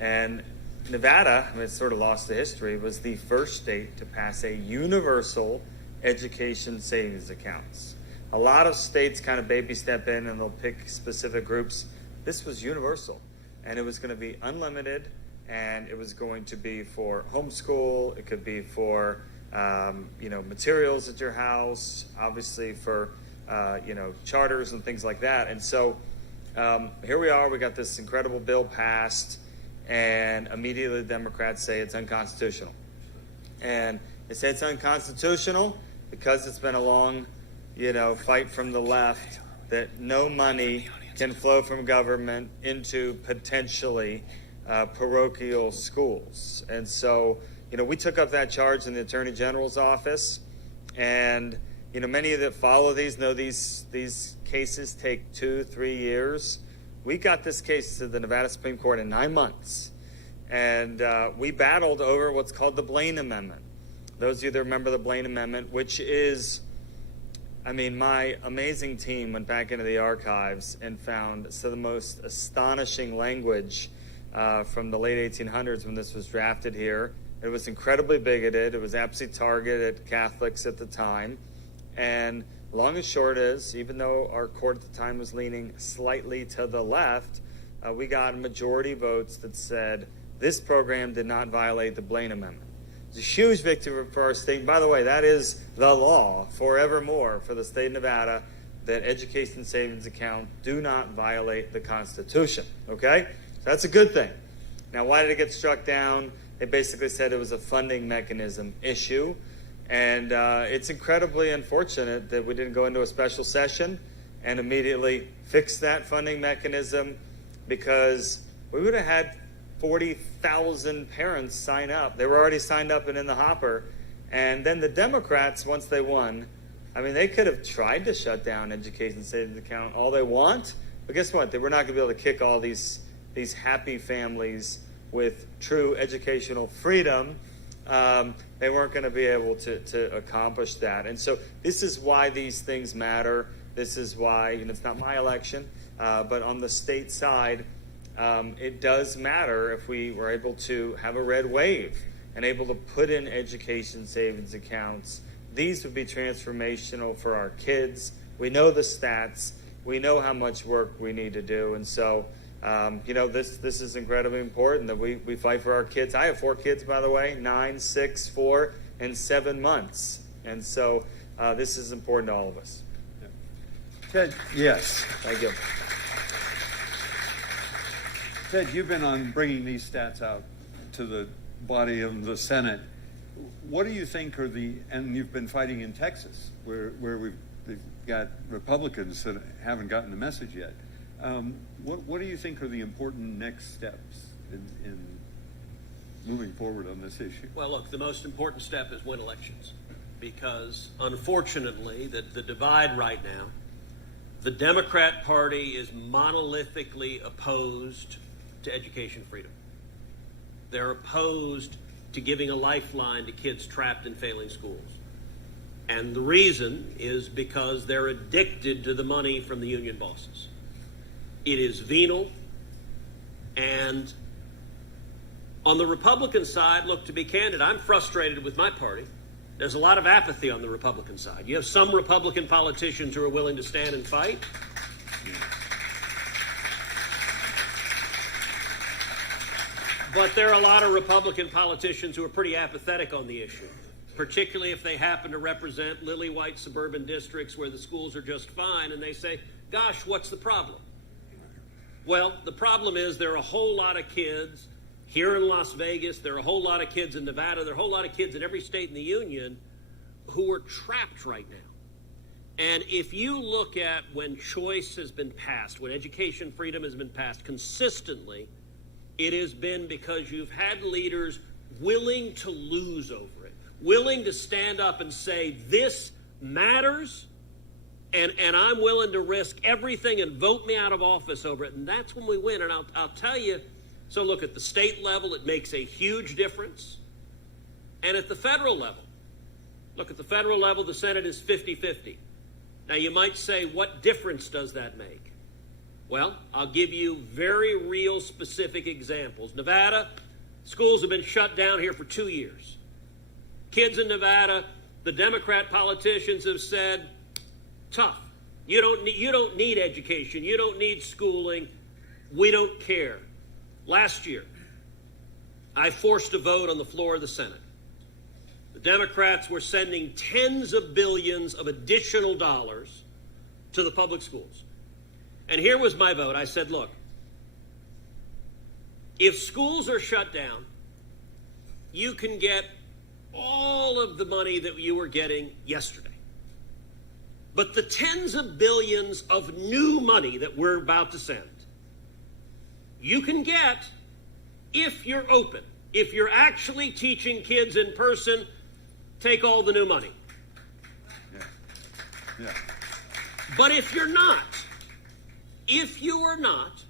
and Nevada, it sort of lost the history, was the first state to pass a universal education savings accounts. A lot of states kind of baby step in and they'll pick specific groups. This was universal, and it was going to be unlimited, and it was going to be for homeschool. It could be for materials at your house, obviously for charters and things like that. And so here we are. We got this incredible bill passed, and immediately the Democrats say it's unconstitutional. And they say it's unconstitutional because it's been a long, fight from the left that no money can flow from government into potentially parochial schools. And so, we took up that charge in the Attorney General's office, and many that follow these know these cases take 2-3 years. We got this case to the Nevada Supreme Court in 9 months, and we battled over what's called the Blaine Amendment. Those of you that remember the Blaine Amendment, which is, my amazing team went back into the archives and found some of the most astonishing language from the late 1800s when this was drafted here. It was incredibly bigoted. It was absolutely targeted at Catholics at the time. And long and short is, even though our court at the time was leaning slightly to the left, we got majority votes that said this program did not violate the Blaine Amendment. It's a huge victory for our state. And by the way, that is the law forevermore for the state of Nevada, that education savings accounts do not violate the Constitution. Okay? So that's a good thing. Now, why did it get struck down? They basically said it was a funding mechanism issue. And it's incredibly unfortunate that we didn't go into a special session and immediately fix that funding mechanism, because we would have had 40,000 parents sign up. They were already signed up and in the hopper. And then the Democrats, once they won, they could have tried to shut down education savings account all they want. But guess what? They were not going to be able to kick all these happy families with true educational freedom. They weren't going to be able to accomplish that. And so this is why these things matter. This is why, it's not my election, but on the state side, it does matter if we were able to have a red wave and able to put in education savings accounts. These would be transformational for our kids. We know the stats. We know how much work we need to do. And so, this is incredibly important that we fight for our kids. I have 4 kids, by the way, 9, 6, 4, and 7 months. And so this is important to all of us. Ted, yes. Thank you. Ted, you've been on bringing these stats out to the body of the Senate. What do you think are and you've been fighting in Texas, where we've got Republicans that haven't gotten the message yet. What do you think are the important next steps in moving forward on this issue? Well, look, the most important step is win elections, because unfortunately the divide right now, the Democrat Party is monolithically opposed to education freedom. They're opposed to giving a lifeline to kids trapped in failing schools. And the reason is because they're addicted to the money from the union bosses. It is venal. And on the Republican side, look, to be candid, I'm frustrated with my party. There's a lot of apathy on the Republican side. You have some Republican politicians who are willing to stand and fight. But there are a lot of Republican politicians who are pretty apathetic on the issue, particularly if they happen to represent lily-white suburban districts where the schools are just fine, and they say, gosh, what's the problem? Well, the problem is there are a whole lot of kids here in Las Vegas, there are a whole lot of kids in Nevada, there are a whole lot of kids in every state in the union who are trapped right now. And if you look at when choice has been passed, when education freedom has been passed consistently, it has been because you've had leaders willing to lose over it, willing to stand up and say, this matters, and I'm willing to risk everything and vote me out of office over it. And that's when we win. And I'll tell you, so look, at the state level, it makes a huge difference. And at the federal level, look, at the federal level, the Senate is 50-50. Now, you might say, what difference does that make? Well, I'll give you very real specific examples. Nevada, schools have been shut down here for 2 years. Kids in Nevada, the Democrat politicians have said, tough. You don't need education. You don't need schooling. We don't care. Last year, I forced a vote on the floor of the Senate. The Democrats were sending tens of billions of additional dollars to the public schools. And here was my vote. I said, look, if schools are shut down, you can get all of the money that you were getting yesterday. But the tens of billions of new money that we're about to send, you can get If you're open, if you're actually teaching kids in person, take all the new money. Yeah. But if you're not, if you are not,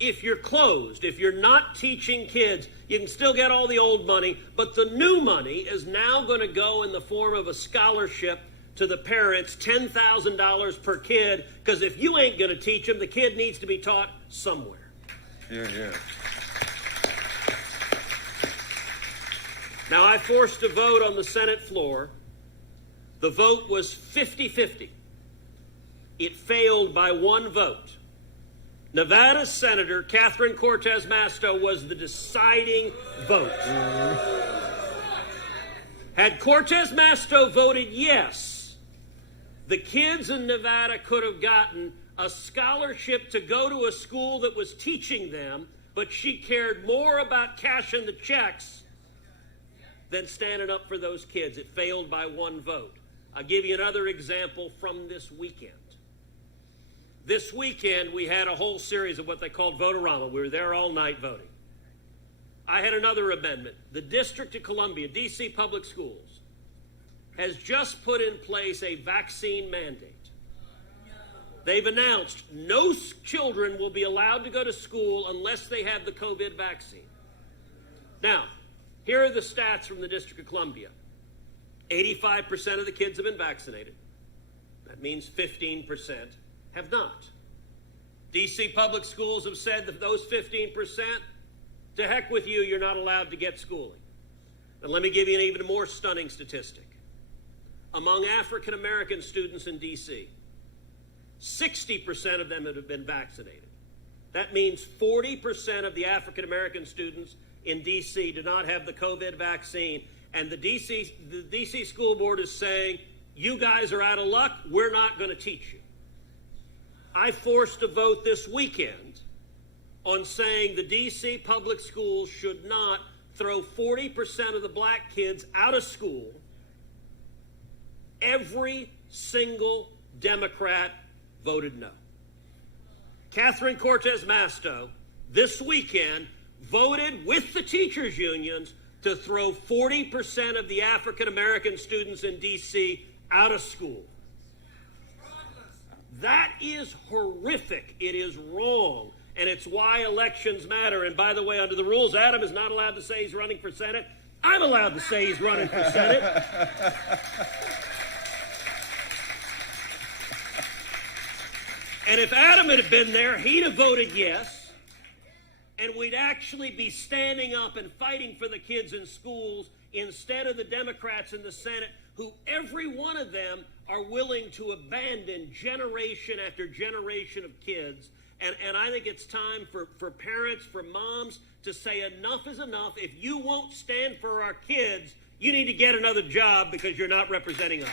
if you're closed, if you're not teaching kids, you can still get all the old money, but the new money is now going to go in the form of a scholarship to the parents, $10,000 per kid, because if you ain't going to teach them, the kid needs to be taught somewhere. Yeah. Now, I forced a vote on the Senate floor. The vote was 50-50. It failed by one vote. Nevada Senator Catherine Cortez Masto was the deciding vote. Had Cortez Masto voted yes, the kids in Nevada could have gotten a scholarship to go to a school that was teaching them, but she cared more about cashing the checks than standing up for those kids. It failed by one vote. I'll give you another example from this weekend. This weekend, we had a whole series of what they called Vote-A-Rama. We were there all night voting. I had another amendment. The District of Columbia, D.C. Public Schools, has just put in place a vaccine mandate. They've announced no children will be allowed to go to school unless they have the COVID vaccine. Now, here are the stats from the District of Columbia. 85% of the kids have been vaccinated. That means 15% have not. D.C. Public Schools have said that those 15%, to heck with you, you're not allowed to get schooling. And let me give you an even more stunning statistic. Among African American students in D.C., 60% of them have been vaccinated. That means 40% of the African American students in D.C. do not have the COVID vaccine. And the D.C. school board is saying, you guys are out of luck, we're not going to teach you. I forced a vote this weekend on saying the D.C. public schools should not throw 40% of the black kids out of school. Every single Democrat voted no. Catherine Cortez Masto this weekend voted with the teachers' unions to throw 40% of the African American students in D.C. out of school. That is horrific. It is wrong. And it's why elections matter. And by the way, under the rules, Adam is not allowed to say he's running for Senate. I'm allowed to say he's running for Senate. And if Adam had been there, he'd have voted yes. And we'd actually be standing up and fighting for the kids in schools instead of the Democrats in the Senate, who every one of them are willing to abandon generation after generation of kids. And I think it's time for parents, for moms, to say enough is enough. If you won't stand for our kids, you need to get another job because you're not representing us.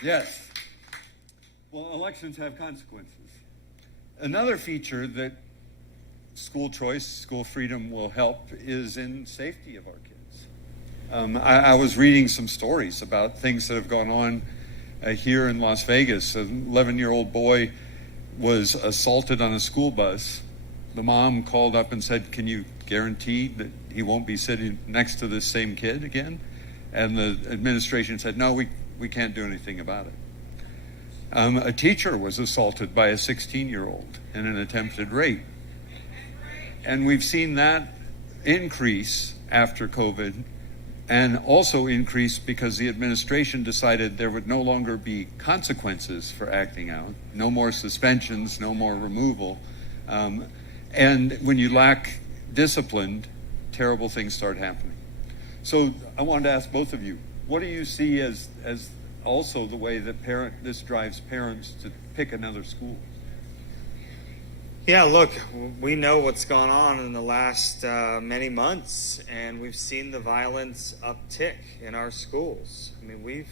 Yes. Well, elections have consequences. Another feature that school choice, school freedom will help is in safety of our kids. I was reading some stories about things that have gone on here in Las Vegas. An 11-year-old boy was assaulted on a school bus. The mom called up and said, "Can you guarantee that he won't be sitting next to this same kid again?" And the administration said, "No, we can't do anything about it." A teacher was assaulted by a 16-year-old in an attempted rape. And we've seen that increase after COVID, and also increase because the administration decided there would no longer be consequences for acting out, no more suspensions, no more removal. And when you lack discipline, terrible things start happening. So I wanted to ask both of you, what do you see as also the way that this drives parents to pick another school? Yeah, look, we know what's gone on in the last many months, and we've seen the violence uptick in our schools. I mean, we've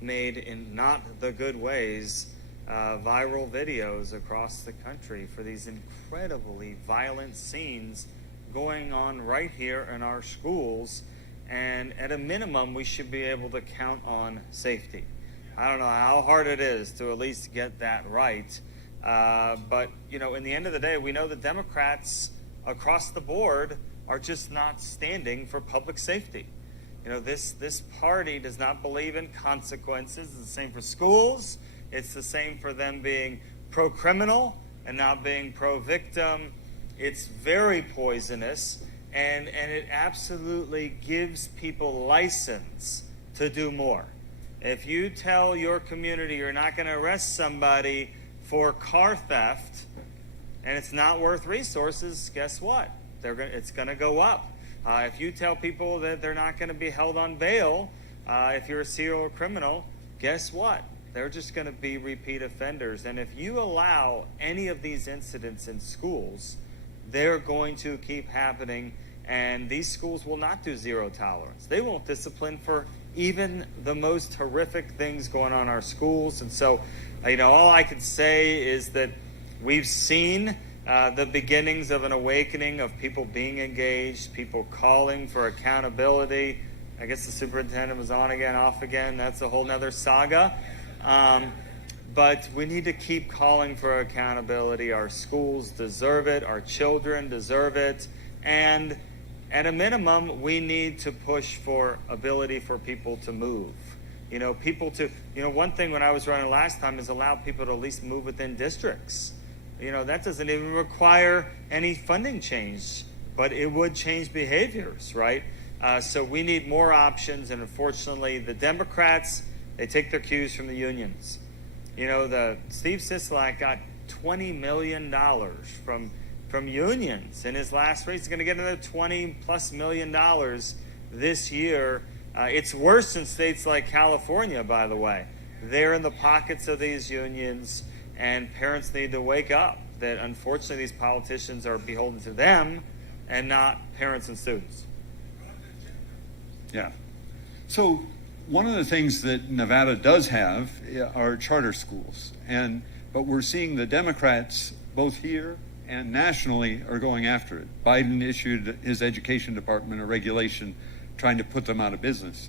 made, in not the good ways, viral videos across the country for these incredibly violent scenes going on right here in our schools. And at a minimum, we should be able to count on safety. I don't know how hard it is to at least get that right. But, you know, in the end of the day, we know the Democrats across the board are just not standing for public safety. You know, this party does not believe in consequences. It's the same for schools. It's the same for them being pro-criminal and not being pro-victim. It's very poisonous, and it absolutely gives people license to do more. If you tell your community you're not going to arrest somebody for car theft and it's not worth resources, guess what? It's going to go up. If you tell people that they're not going to be held on bail if you're a serial criminal, guess what? They're just going to be repeat offenders. And if you allow any of these incidents in schools, they're going to keep happening, and these schools will not do zero tolerance. They won't discipline for even the most horrific things going on in our schools. And so, you know, all I can say is that we've seen the beginnings of an awakening of people being engaged, people calling for accountability. I guess the superintendent was on again, off again. That's a whole nother saga. But we need to keep calling for accountability. Our schools deserve it. Our children deserve it. And at a minimum, we need to push for ability for people to move. You know, one thing when I was running last time is allow people to at least move within districts. You know, that doesn't even require any funding change, but it would change behaviors, right? So we need more options, and unfortunately, the Democrats, they take their cues from the unions. You know, Steve Sisolak got $20 million from unions in his last race. He's going to get another $20+ million this year. It's worse in states like California, by the way. They're in the pockets of these unions, and parents need to wake up that unfortunately these politicians are beholden to them and not parents and students. Yeah. So one of the things that Nevada does have are charter schools, but we're seeing the Democrats both here and nationally are going after it. Biden issued his education department a regulation trying to put them out of business.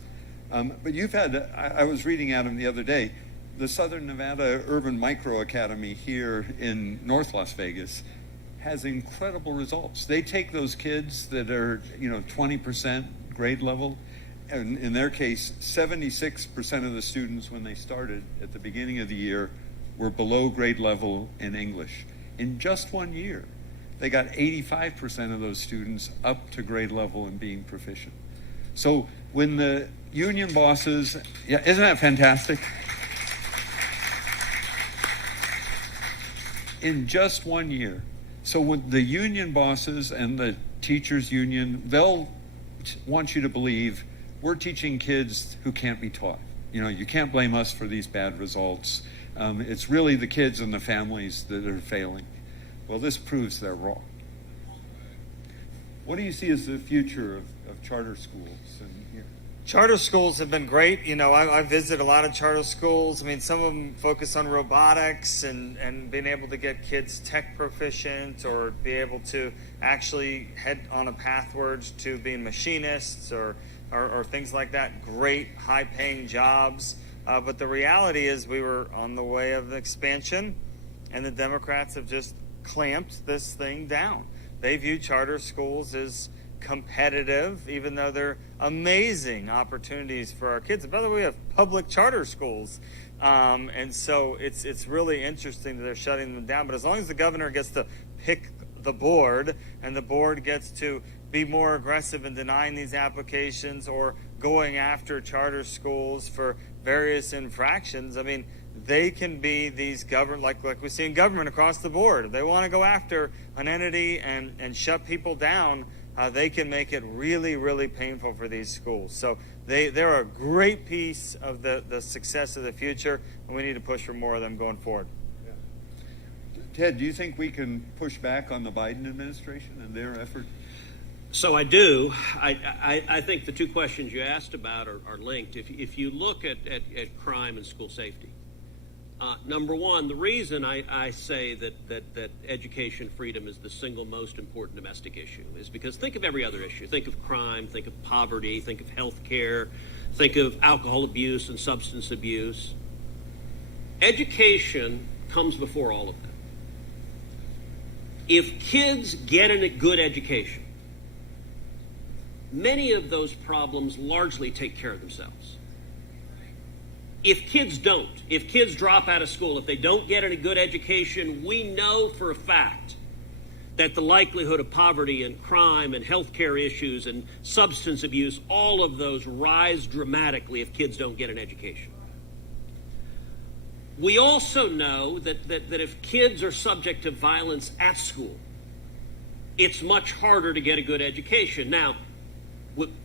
But you've had, I was reading at them the other day, the Southern Nevada Urban Micro Academy here in North Las Vegas has incredible results. They take those kids that are, 20% grade level, and in their case, 76% of the students when they started at the beginning of the year were below grade level in English. In just 1 year, they got 85% of those students up to grade level and being proficient. So when the union bosses, isn't that fantastic? In just 1 year. So when the union bosses and the teachers union, they'll want you to believe we're teaching kids who can't be taught. You can't blame us for these bad results. It's really the kids and the families that are failing. Well, this proves they're wrong. What do you see as the future of charter schools? Charter schools have been great. I visit a lot of charter schools. I mean, some of them focus on robotics and being able to get kids tech proficient or be able to actually head on a pathward to being machinists or things like that. Great, high-paying jobs. But the reality is we were on the way of expansion, and the Democrats have just clamped this thing down. They view charter schools as competitive, even though they're amazing opportunities for our kids. And by the way, we have public charter schools. And so it's really interesting that they're shutting them down. But as long as the governor gets to pick the board and the board gets to be more aggressive in denying these applications or going after charter schools for various infractions, I mean, they can be these like we see in government across the board. If they want to go after an entity and shut people down, they can make it really, really painful for these schools. So they're a great piece of the success of the future, and we need to push for more of them going forward. Yeah. Ted, do you think we can push back on the Biden administration and their effort? So I do. I think the two questions you asked about are linked. If you look at crime and school safety, number one, the reason I say that education freedom is the single most important domestic issue is because think of every other issue. Think of crime, think of poverty, think of health care, think of alcohol abuse and substance abuse. Education comes before all of that. If kids get a good education, many of those problems largely take care of themselves. If kids don't, if kids drop out of school, if they don't get a good education, we know for a fact that the likelihood of poverty and crime and healthcare issues and substance abuse, all of those rise dramatically if kids don't get an education. We also know that if kids are subject to violence at school, it's much harder to get a good education. Now,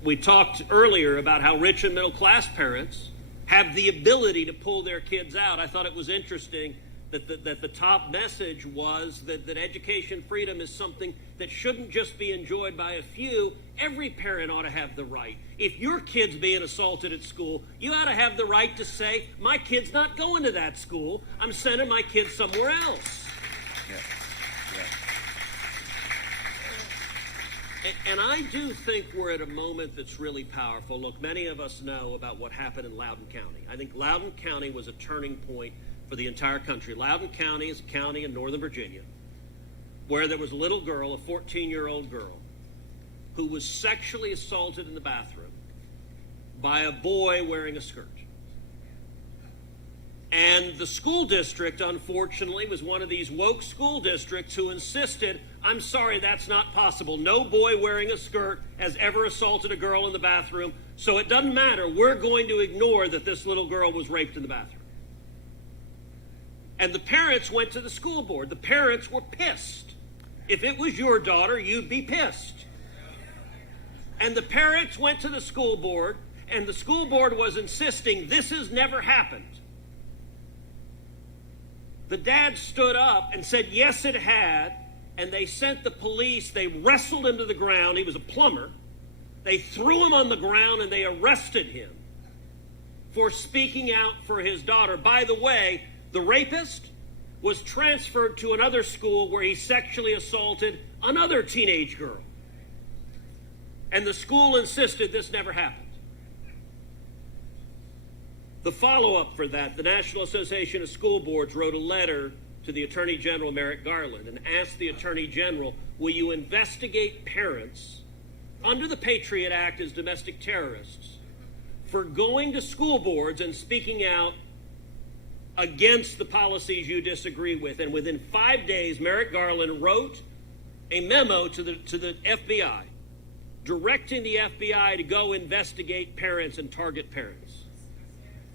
we talked earlier about how rich and middle class parents have the ability to pull their kids out. I thought it was interesting that the top message was that education freedom is something that shouldn't just be enjoyed by a few. Every parent ought to have the right. If your kid's being assaulted at school, you ought to have the right to say, my kid's not going to that school. I'm sending my kids somewhere else. And I do think we're at a moment that's really powerful. Look, many of us know about what happened in Loudoun County. I think Loudoun County was a turning point for the entire country. Loudoun County is a county in Northern Virginia where there was a little girl, a 14-year-old girl, who was sexually assaulted in the bathroom by a boy wearing a skirt. And the school district, unfortunately, was one of these woke school districts who insisted, I'm sorry, that's not possible. No boy wearing a skirt has ever assaulted a girl in the bathroom, so it doesn't matter. We're going to ignore that this little girl was raped in the bathroom. And the parents went to the school board. The parents were pissed. If it was your daughter, you'd be pissed. And the parents went to the school board, and the school board was insisting this has never happened. The dad stood up and said, yes, it had, and they sent the police. They wrestled him to the ground. He was a plumber. They threw him on the ground, and they arrested him for speaking out for his daughter. By the way, the rapist was transferred to another school where he sexually assaulted another teenage girl. And the school insisted this never happened. The follow-up for that, the National Association of School Boards wrote a letter to the Attorney General, Merrick Garland, and asked the Attorney General, will you investigate parents under the Patriot Act as domestic terrorists for going to school boards and speaking out against the policies you disagree with? And within 5 days, Merrick Garland wrote a memo to the FBI directing the FBI to go investigate parents and target parents.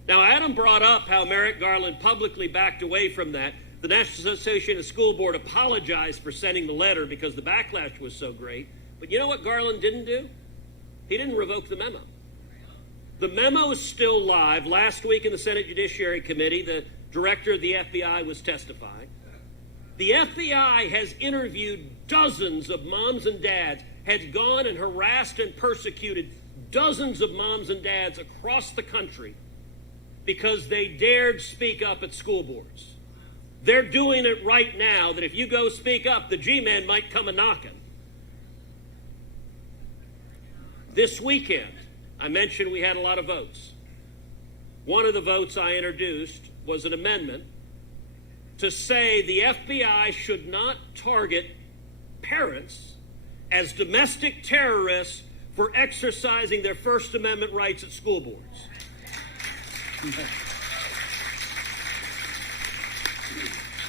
Now, Adam brought up how Merrick Garland publicly backed away from that. The National Association of School Board apologized for sending the letter because the backlash was so great. But you know what Garland didn't do? He didn't revoke the memo. The memo is still live. Last week in the Senate Judiciary Committee, the director of the FBI was testifying. The FBI has interviewed dozens of moms and dads, has gone and harassed and persecuted dozens of moms and dads across the country because they dared speak up at school boards. They're doing it right now, that if you go speak up, the G-man might come a-knocking. This weekend, I mentioned we had a lot of votes. One of the votes I introduced was an amendment to say the FBI should not target parents as domestic terrorists for exercising their First Amendment rights at school boards.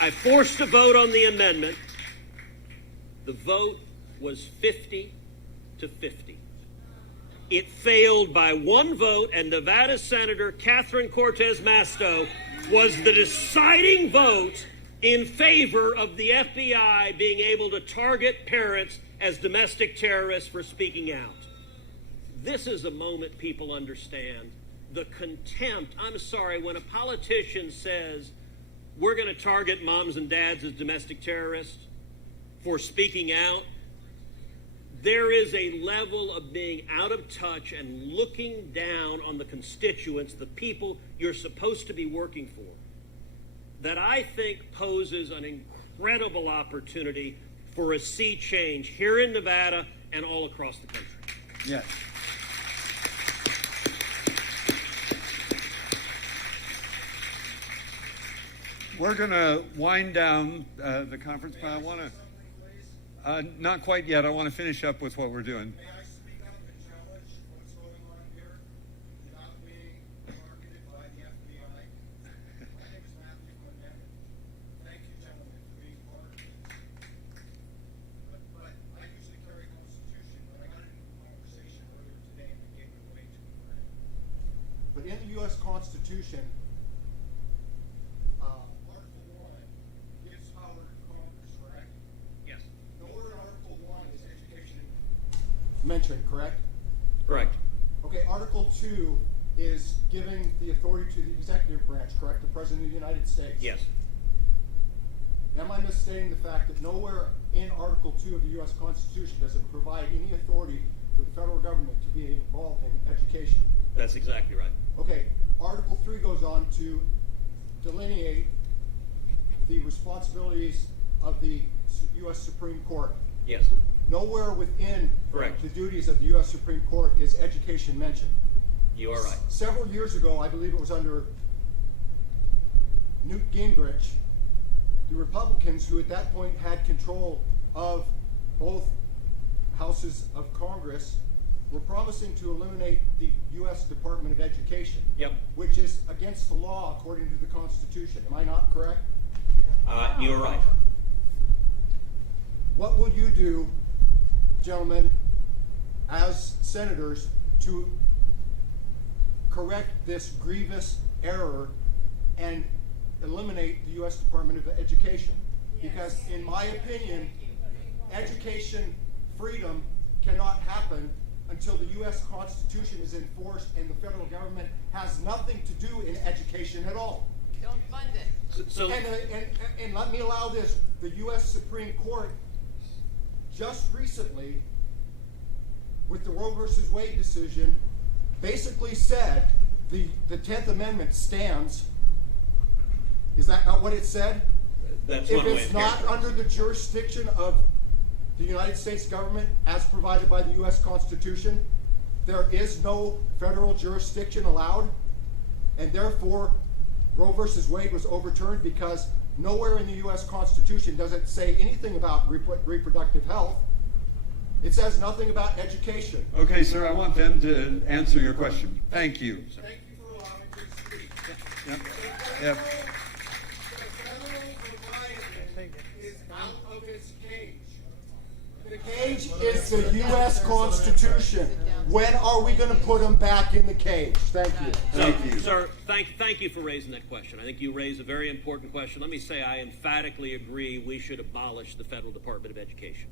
I forced a vote on the amendment. The vote was 50 to 50. It failed by one vote, and Nevada Senator Catherine Cortez Masto was the deciding vote in favor of the FBI being able to target parents as domestic terrorists for speaking out. This is a moment people understand. The contempt, I'm sorry, when a politician says, we're going to target moms and dads as domestic terrorists for speaking out, there is a level of being out of touch and looking down on the constituents, the people you're supposed to be working for, that I think poses an incredible opportunity for a sea change here in Nevada and all across the country. Yes. We're going to wind down the conference, but I want to, not quite yet, I want to finish up with what we're doing. May I speak up and challenge what's going on here without being marketed by the FBI? My name is Matthew Clement. Thank you, gentlemen, for being part of this. But I usually carry a Constitution, but I got into a conversation earlier today and I gave it away to a friend. But in the U.S. Constitution, Article 1 gives power to Congress, correct? Yes. Nowhere in Article 1 is education mentioned, correct? Correct. Okay, Article 2 is giving the authority to the executive branch, correct? The President of the United States? Yes. Am I misstating the fact that nowhere in Article 2 of the U.S. Constitution does it provide any authority for the federal government to be involved in education? That's exactly right. Okay, Article 3 goes on to delineate the responsibilities of the U.S. Supreme Court. Yes. Nowhere within Correct. the duties of the U.S. Supreme Court is education mentioned. You are right. Several years ago, I believe it was under Newt Gingrich, the Republicans who at that point had control of both houses of Congress were promising to eliminate the U.S. Department of Education, Yep. which is against the law according to the Constitution. Am I not correct? You are right. What will you do, gentlemen, as senators, to correct this grievous error and eliminate the U.S. Department of Education? Because in my opinion, education freedom cannot happen until the U.S. Constitution is enforced and the federal government has nothing to do in education at all. Don't fund it. And let me allow this. The U.S. Supreme Court just recently, with the Roe versus Wade decision, basically said the 10th Amendment stands. Is that not what it said? That's if one way it's of not characterizing under the jurisdiction of the United States government as provided by the U.S. Constitution, there is no federal jurisdiction allowed, and therefore Roe versus Wade was overturned because nowhere in the U.S. Constitution does it say anything about reproductive health. It says nothing about education. Okay, sir, I want them to answer your question. Thank you. Thank you for allowing me to speak. Yep. The Yep. federal Leviathan is out of its cage. The cage is the U.S. Constitution. When are we going to put them back in the cage? Thank you. Thank you. Sir, thank you for raising that question. I think you raise a very important question. Let me say I emphatically agree we should abolish the Federal Department of Education.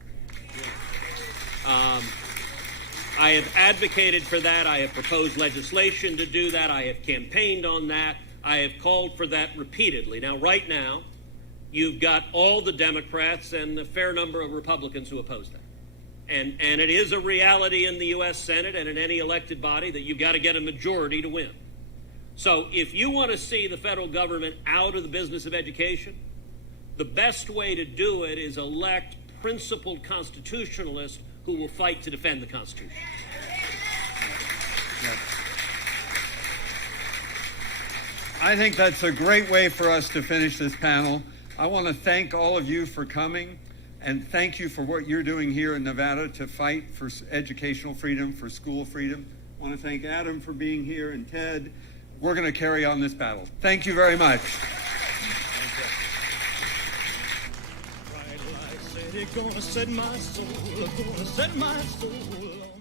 I have advocated for that. I have proposed legislation to do that. I have campaigned on that. I have called for that repeatedly. Now, right now, you've got all the Democrats and a fair number of Republicans who oppose that. And it is a reality in the U.S. Senate and in any elected body that you've got to get a majority to win. So if you want to see the federal government out of the business of education, the best way to do it is elect principled constitutionalists who will fight to defend the Constitution. I think that's a great way for us to finish this panel. I want to thank all of you for coming, and thank you for what you're doing here in Nevada to fight for educational freedom, for school freedom. I want to thank Adam for being here and Ted. We're going to carry on this battle. Thank you very much. Gonna set my soul on